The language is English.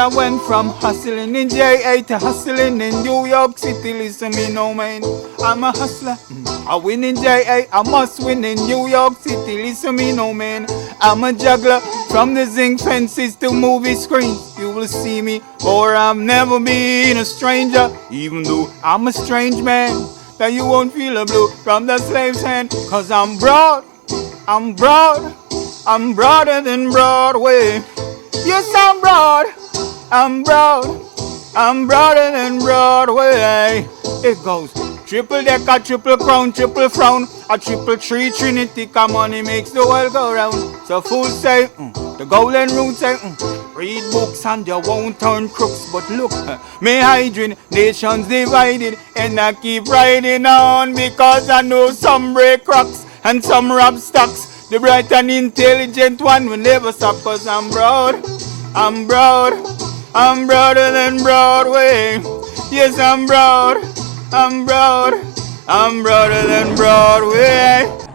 I went from hustling in JA to hustling in New York City. Listen me no man, I'm a hustler. I win in JA, I must win in New York City. Listen me no man, I'm a juggler. From the zinc fences to movie screens, you will see me, or I've never been a stranger. Even though I'm a strange man, that you won't feel a blow from the slave's hand. Cause I'm broad, I'm broad, I'm broader than Broadway. Yes, I'm broad, I'm broad, I'm broader than Broadway. It goes triple decker, triple crown, triple frown, a triple tree trinity, come money makes the world go round. So fools say, the golden rule say, read books and you won't turn crooks. But look, me hydrin, nations divided, and I keep riding on because I know some break rocks and some rob stocks. The bright and intelligent one will never stop. Cause I'm broad, I'm broad, I'm broader than Broadway. Yes, I'm broad, I'm broad, I'm broader than Broadway.